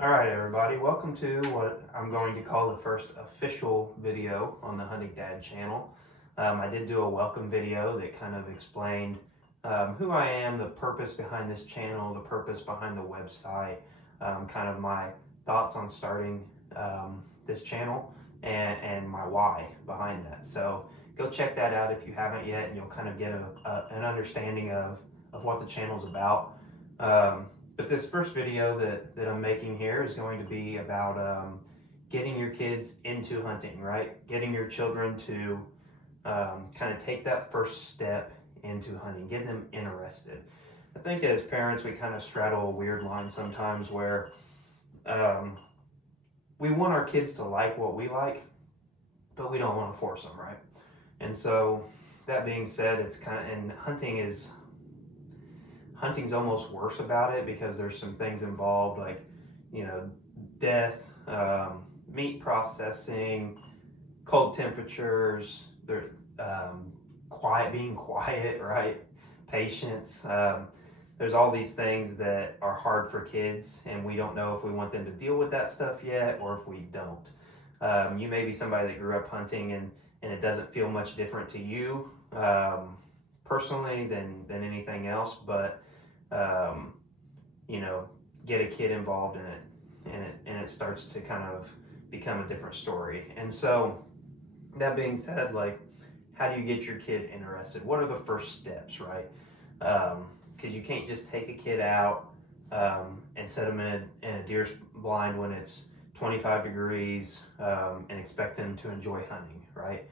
All right, everybody, welcome to what I'm going to call the first official video on the Hunting Dad channel. I did do a welcome video that kind of explained who I am, the purpose behind this channel, the purpose behind the website, kind of my thoughts on starting this channel, and my why behind that. So go check that out if you haven't yet, and you'll kind of get an understanding of what the channel's about. But this first video that I'm making here is going to be about getting your kids into hunting, right? Getting your children to kind of take that first step into hunting, get them interested. I think as parents, we kind of straddle a weird line sometimes where um, we want our kids to like what we like, but we don't want to force them, right? And so, that being said, it's kind of, and hunting's almost worse about it because there's some things involved like, death, meat processing, cold temperatures, being quiet, right? Patience. There's all these things that are hard for kids, and we don't know if we want them to deal with that stuff yet or if we don't. You may be somebody that grew up hunting and it doesn't feel much different to you personally than anything else, but um, get a kid involved in it, and it starts to kind of become a different story. And so, that being said, like, how do you get your kid interested? What are the first steps, right? Because you can't just take a kid out and set them in a deer's blind when it's 25 degrees and expect them to enjoy hunting, right?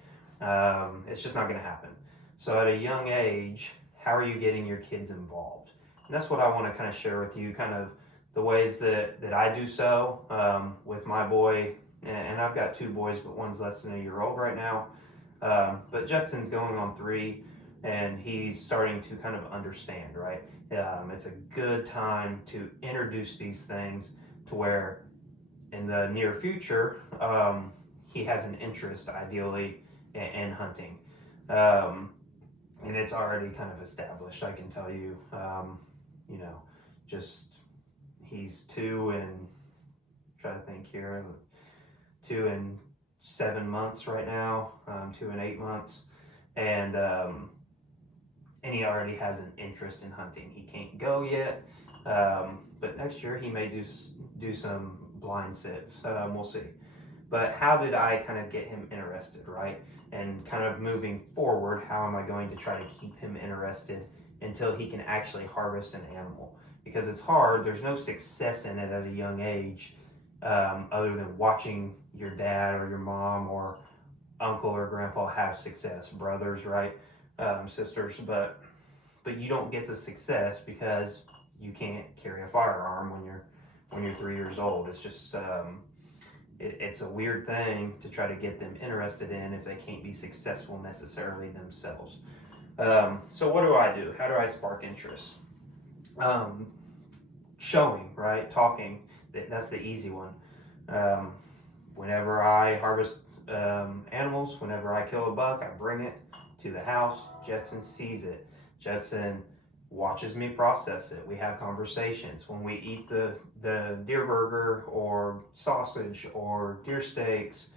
It's just not going to happen. So at a young age, how are you getting your kids involved? And that's what I want to kind of share with you, kind of the ways that I do so with my boy. And I've got two boys, but one's less than a year old right now. But Judson's going on 3, and he's starting to kind of understand, right? It's a good time to introduce these things to where in the near future, he has an interest, ideally, in hunting. And it's already kind of established, I can tell you. Just he's 2 and try to think here, 2 and 7 months right now, 2 and 8 months, and he already has an interest in hunting. He can't go yet, but next year he may do some blind sits. We'll see. But how did I kind of get him interested, right? And kind of moving forward, how am I going to try to keep him interested until he can actually harvest an animal? Because it's hard. There's no success in it at a young age, other than watching your dad or your mom or uncle or grandpa have success, brothers, right, sisters, but you don't get the success because you can't carry a firearm when you're 3 years old. It's just it's a weird thing to try to get them interested in if they can't be successful necessarily themselves. So what do I do? How do I spark interest? Showing, right? Talking. That's the easy one. Whenever I harvest animals, whenever I kill a buck, I bring it to the house. Judson sees it. Judson watches me process it. We have conversations. When we eat the deer burger or sausage or deer steaks,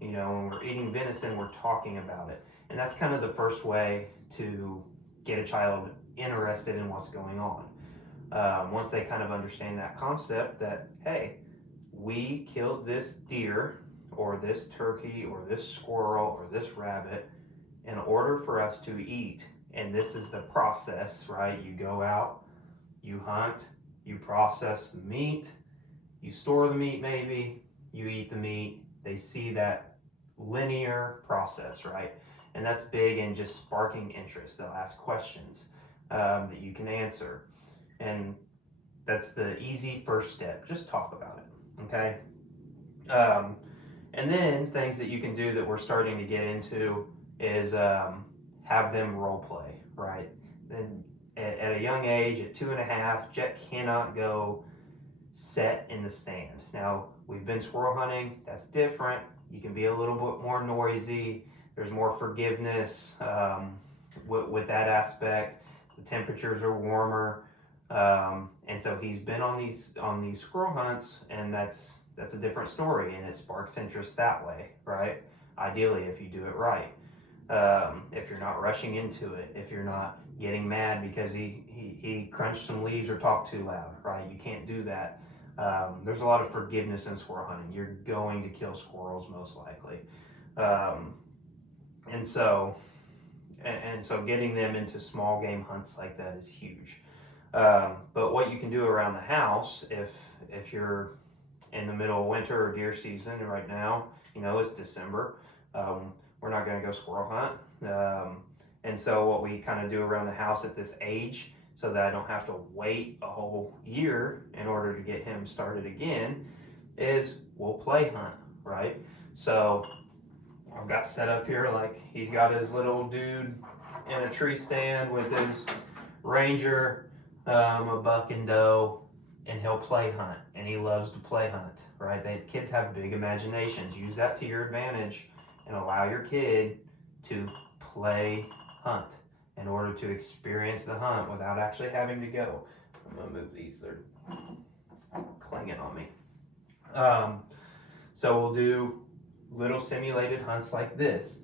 when we're eating venison, we're talking about it. And that's kind of the first way to get a child interested in what's going on. Once they kind of understand that concept that, hey, we killed this deer or this turkey or this squirrel or this rabbit in order for us to eat. And this is the process, right? You go out, you hunt, you process the meat, you store the meat maybe, you eat the meat. They see that linear process, right? And that's big in just sparking interest. They'll ask questions that you can answer. And that's the easy first step. Just talk about it, okay? And then things that you can do that we're starting to get into is have them role play, right? And at a young age, at 2.5, Jet cannot go set in the stand. Now, we've been squirrel hunting. That's different. You can be a little bit more noisy. There's more forgiveness with that aspect. The temperatures are warmer. And so he's been on these squirrel hunts, and that's a different story, and it sparks interest that way, right? Ideally, if you do it right. If you're not rushing into it, if you're not getting mad because he crunched some leaves or talked too loud, right? You can't do that. There's a lot of forgiveness in squirrel hunting. You're going to kill squirrels most likely. Um, and so getting them into small game hunts like that is huge. But what you can do around the house, if you're in the middle of winter or deer season right now, it's December. We're not going to go squirrel hunt. And so what we kind of do around the house at this age, so that I don't have to wait a whole year in order to get him started again, is we'll play hunt, right? So I've got set up here like he's got his little dude in a tree stand with his ranger, a buck and doe, and he'll play hunt, and he loves to play hunt, right? Kids have big imaginations. Use that to your advantage and allow your kid to play hunt in order to experience the hunt without actually having to go. I'm gonna move these, they're clinging on me. So we'll do little simulated hunts like this.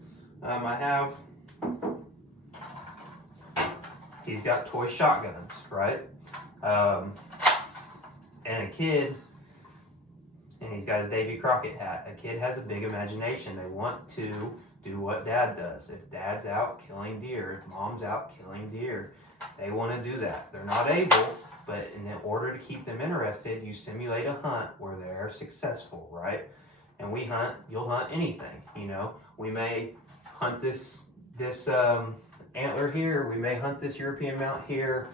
He's got toy shotguns, right? And a kid, and he's got his Davy Crockett hat. A kid has a big imagination. They want to do what dad does. If dad's out killing deer, if mom's out killing deer, they want to do that. They're not able, but in order to keep them interested, you simulate a hunt where they're successful, right? And we hunt, you'll hunt anything, We may hunt this antler here, we may hunt this European mount here,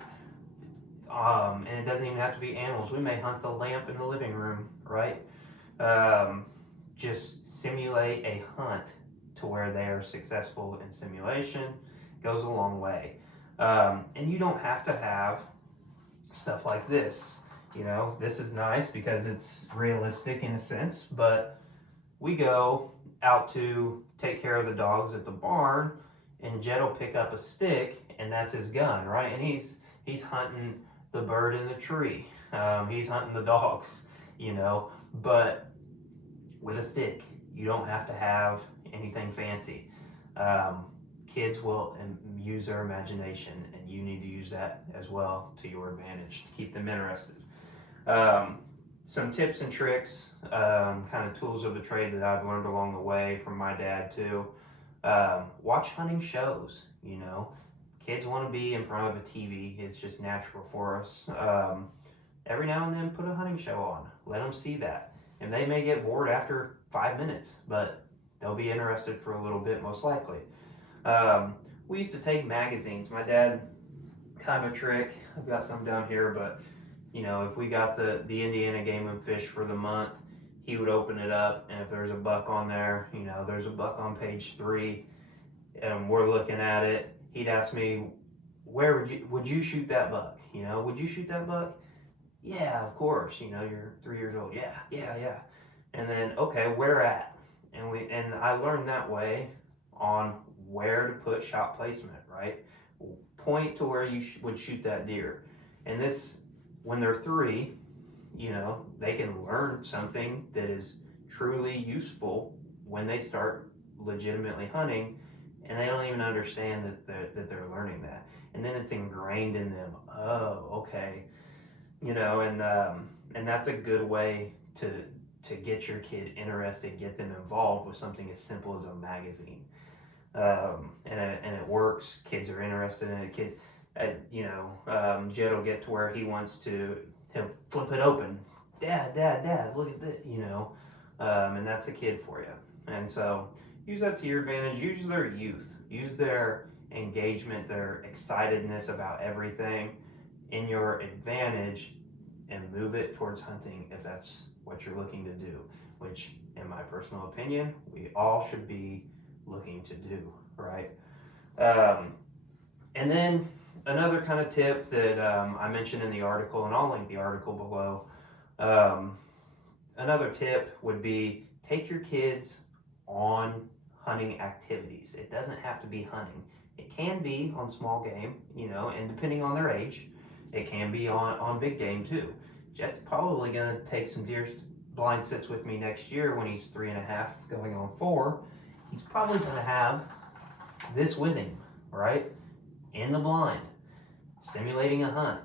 and it doesn't even have to be animals. We may hunt the lamp in the living room, right? Just simulate a hunt to where they are successful in simulation goes a long way. And you don't have to have stuff like this. This is nice because it's realistic in a sense, but we go out to take care of the dogs at the barn, and Jed will pick up a stick, and that's his gun, right? And he's hunting the bird in the tree. He's hunting the dogs, but with a stick. You don't have to have anything fancy. Kids will use their imagination, and you need to use that as well to your advantage to keep them interested. Some tips and tricks, kind of tools of the trade that I've learned along the way from my dad too. Watch hunting shows, Kids want to be in front of a TV. It's just natural for us. Every now and then put a hunting show on. Let them see that. And they may get bored after 5 minutes, but they'll be interested for a little bit most likely. We used to take magazines. My dad, kind of a trick, I've got some down here, but if we got the Indiana Game and Fish for the month, he would open it up, and if there's a buck on there, there's a buck on page 3, and we're looking at it, he'd ask me, where would you shoot that buck? Would you shoot that buck? Yeah, of course. You're 3 years old. Yeah. And then, okay, where at? And I learned that way on where to put shot placement, right? Point to where you would shoot that deer. And this, when they're 3, they can learn something that is truly useful when they start legitimately hunting, and they don't even understand that they're learning that. And then it's ingrained in them. Oh, okay. And that's a good way to get your kid interested, get them involved with something as simple as a magazine. And it works. Kids are interested in it. Jed will get to where he'll flip it open. Dad, look at this, and that's a kid for you. And so use that to your advantage. Use their youth. Use their engagement, their excitedness about everything in your advantage, and move it towards hunting if that's what you're looking to do, which in my personal opinion, we all should be looking to do, right? And then another kind of tip that I mentioned in the article, and I'll link the article below, another tip would be take your kids on hunting activities. It doesn't have to be hunting. It can be on small game, and depending on their age, It can be on big game too. Jet's probably going to take some deer blind sits with me next year when he's 3.5 going on 4. He's probably going to have this with him, right? In the blind, simulating a hunt.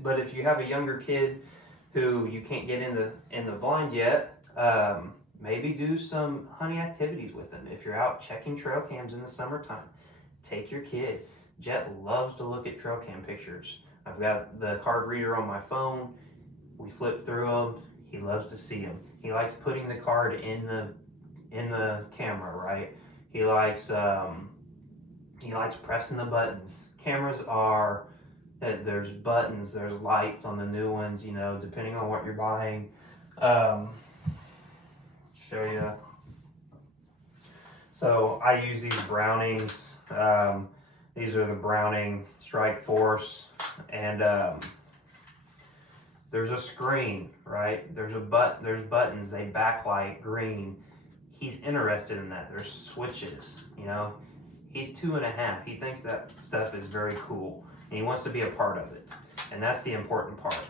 But if you have a younger kid who you can't get in the blind yet, maybe do some hunting activities with them. If you're out checking trail cams in the summertime, take your kid. Jet loves to look at trail cam pictures. I've got the card reader on my phone. We flip through them. He loves to see them. He likes putting the card in the camera, right? He likes pressing the buttons. Cameras are there's buttons, there's lights on the new ones, you know, depending on what you're buying. Show you. So I use these Brownings. These are the Browning Strike Force, and there's a screen, right? There's buttons. They backlight green. He's interested in that. There's switches. You know, he's 2.5. He thinks that stuff is very cool, and he wants to be a part of it. And that's the important part.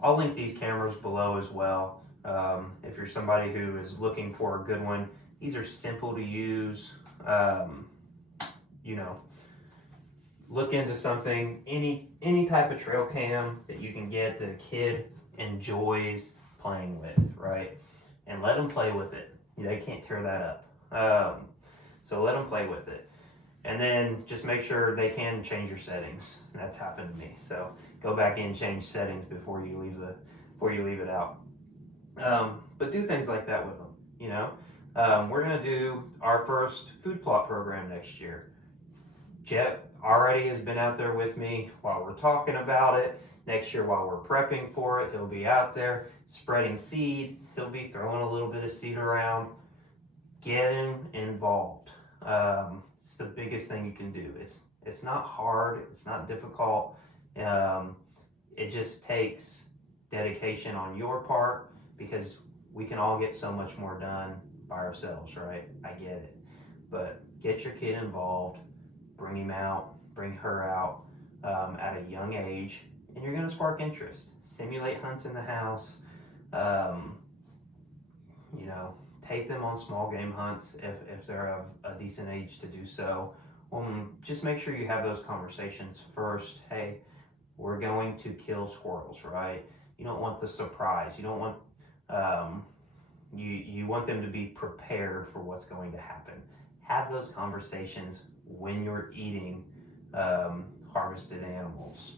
I'll link these cameras below as well. If you're somebody who is looking for a good one, these are simple to use. You know, look into something, any type of trail cam that you can get that a kid enjoys playing with, right? And let them play with it. They can't tear that up. So let them play with it. And then just make sure they can change your settings. That's happened to me. So go back in, change settings before you leave it out. But do things like that with them, you know. We're gonna do our first food plot program next year. Jet already has been out there with me while we're talking about it. Next year, while we're prepping for it, he'll be out there spreading seed. He'll be throwing a little bit of seed around. Get him involved. It's the biggest thing you can do. It's not hard. It's not difficult. It just takes dedication on your part, because we can all get so much more done by ourselves, right? I get it. But get your kid involved. Bring him out, bring her out at a young age, and you're going to spark interest. Simulate hunts in the house. You know, take them on small game hunts if they're of a decent age to do so. Just make sure you have those conversations first. Hey, we're going to kill squirrels, right? You don't want the surprise. You don't want you want them to be prepared for what's going to happen. Have those conversations when you're eating harvested animals.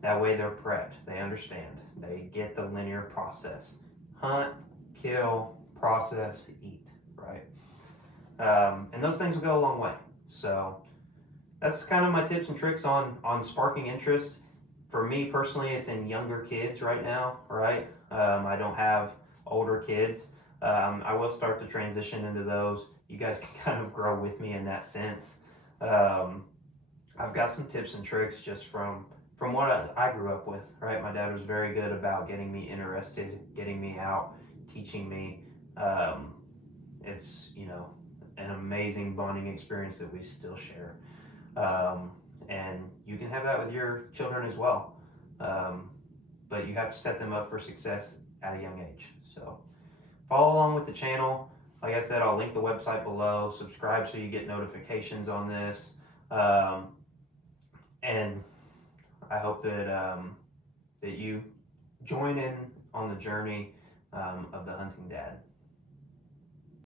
That way they're prepped, they understand, they get the linear process. Hunt, kill, process, eat, right? And those things will go a long way. So that's kind of my tips and tricks on sparking interest. For me personally, it's in younger kids right now, right? I don't have older kids. I will start to transition into those. You guys can kind of grow with me in that sense. I've got some tips and tricks just from what I grew up with, right? My dad was very good about getting me interested, getting me out, teaching me. It's, you know, an amazing bonding experience that we still share. And you can have that with your children as well. But you have to set them up for success at a young age. So follow along with the channel. Like I said, I'll link the website below. Subscribe so you get notifications on this. And I hope that you join in on the journey of the Hunting Dad.